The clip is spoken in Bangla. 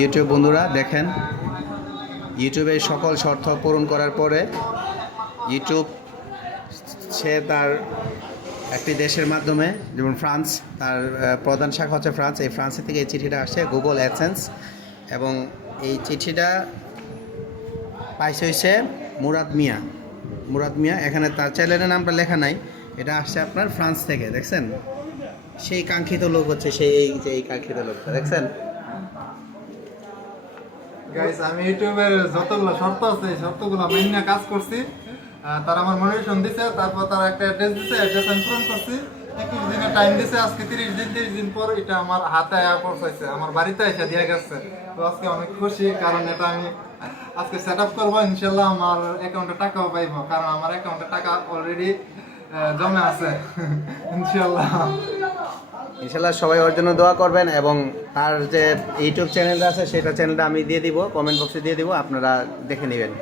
ইউটিউব বন্ধুরা দেখেন, ইউটিউবের সকল শর্ত পূরণ করার পরে ইউটিউব সে তার একটি দেশের মাধ্যমে, যেমন ফ্রান্স, তার প্রধান শাখা হচ্ছে ফ্রান্স, এই ফ্রান্সের থেকে এই চিঠিটা আসছে গুগল অ্যাডসেন্স, এবং এই চিঠিটা পাইছে হয়েছে মুরাদ মিয়া। এখানে তার চ্যানেলের নামটা লেখা নাই, এটা আসছে আপনার ফ্রান্স থেকে। দেখছেন, সেই কাঙ্ক্ষিত লোক হচ্ছে এই কাঙ্ক্ষিত লোকটা দেখছেন। গাইস, আমি ইউটিউবের যতগুলো শর্ত আছে এই শর্তগুলো মেনে কাজ করছি। তারা আমার মোটিভেশন দিছে, তারপর তারা একটা অ্যাড্রেস দিছে, অ্যাড্রেস আমি পূরণ করছি। 21 দিনের টাইম দিছে, আজকে 30 দিন পর এটা আমার হাতে আয়া পৌঁছাইছে, আমার বাড়িতে এসে দিয়ে গেছে। তো আজকে অনেক খুশি, কারণ এটা আমি আজকে সেট আপ করবো। ইনশাল্লাহ আমার অ্যাকাউন্টে টাকাও পাইবো, কারণ আমার অ্যাকাউন্টে টাকা অলরেডি জমে আছে। ইনশাল্লাহ সবাই ওর জন্য দোয়া করবেন, এবং তার যে ইউটিউব চ্যানেলটা আছে সেটা চ্যানেলটা আমি দিয়ে দিব, কমেন্ট বক্সে দিয়ে দিব, আপনারা দেখে নেবেন।